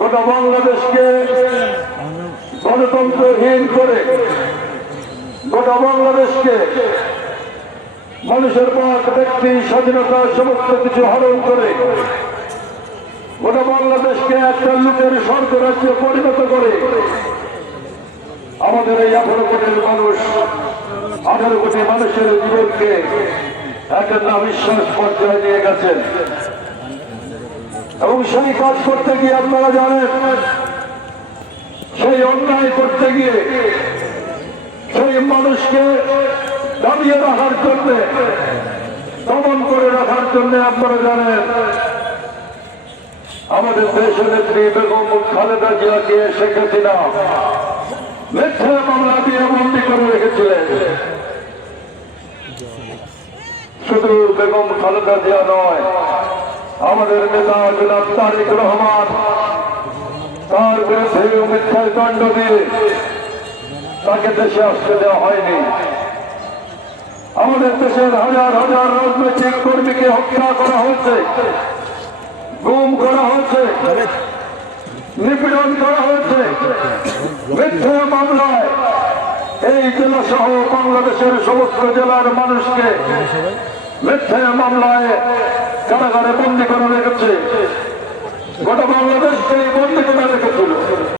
গোটা বাংলাদেশকে গণতন্ত্রহীন করে গোটা বাংলাদেশকে মানুষের পথ ব্যক্তি স্বাধীনতা সমস্ত কিছু হরণ করে গোটা বাংলাদেশকে একটা লোকের স্বর্গরাজ্যে পরিণত করে আমাদের এই আঠারো কোটির মানুষ, আঠারো কোটি মানুষের জীবনকে একটা বিশ্বাস পর্যায়ে নিয়ে গেছেন। এবং সেই কাজ করতে গিয়ে আপনারা জানেন, সেই অন্যায় করতে গিয়ে সেই মানুষকে দাঁড়িয়ে রাখার জন্য, দমন করে রাখার জন্য আপনারা জানেন, আমাদের দেশের নেত্রী বেগম খালেদা জিয়াকে শেখ হাসিনা মিথ্যা মামলা দিয়ে বন্দি করে রেখেছিলেন। শুধু বেগম খালেদা জিয়া নয় আমাদের নেতা জনাব তারেক রহমান, তার বিরুদ্ধে মিথ্যার দণ্ড দিয়ে তাকে দেশে আসতে দেওয়া হয়নি। আমাদের দেশের হাজার হাজার রাজনৈতিক কর্মীকে হত্যা করা হয়েছে, গুম করা হয়েছে, নিপীড়ন করা হয়েছে। মিথ্যা মামলায় এই জেলা সহ বাংলাদেশের সমস্ত জেলার মানুষকে মিথ্যা মামলায় কারাগারে বন্দি করে রেখেছে গোটা বাংলাদেশকে বন্দি করে রেখেছিল